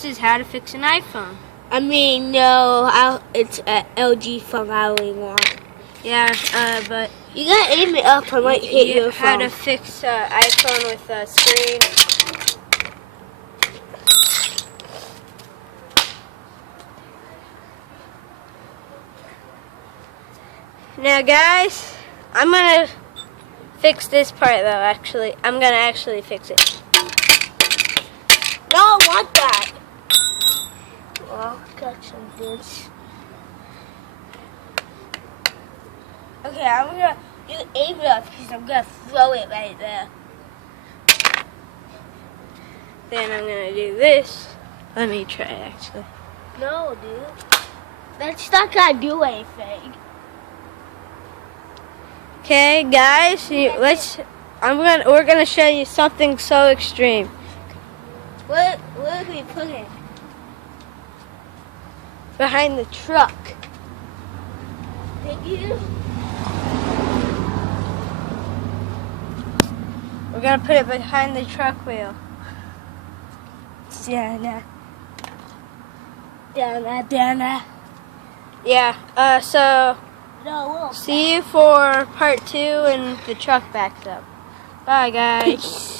This is how to fix an iPhone. I mean, no, it's an LG phone I only want. Yeah, but You gotta aim it up, I might hit your how phone. to fix iPhone with a screen. Now, guys, I'm gonna fix this part though. Actually, I'm gonna actually fix it. No, I want that. Well, got some goods. Okay, I'm gonna aim it up because I'm gonna throw it right there. Then I'm gonna do this. Let me try actually. No, dude. That's not gonna do anything. Okay, guys, we're gonna show you something so extreme. Where did we put it? Behind the truck. Did you? We're gonna put it behind the truck wheel. Dana. Dana, Dana. Yeah, so No, we'll see you for part 2 and the truck backs up. Bye, guys.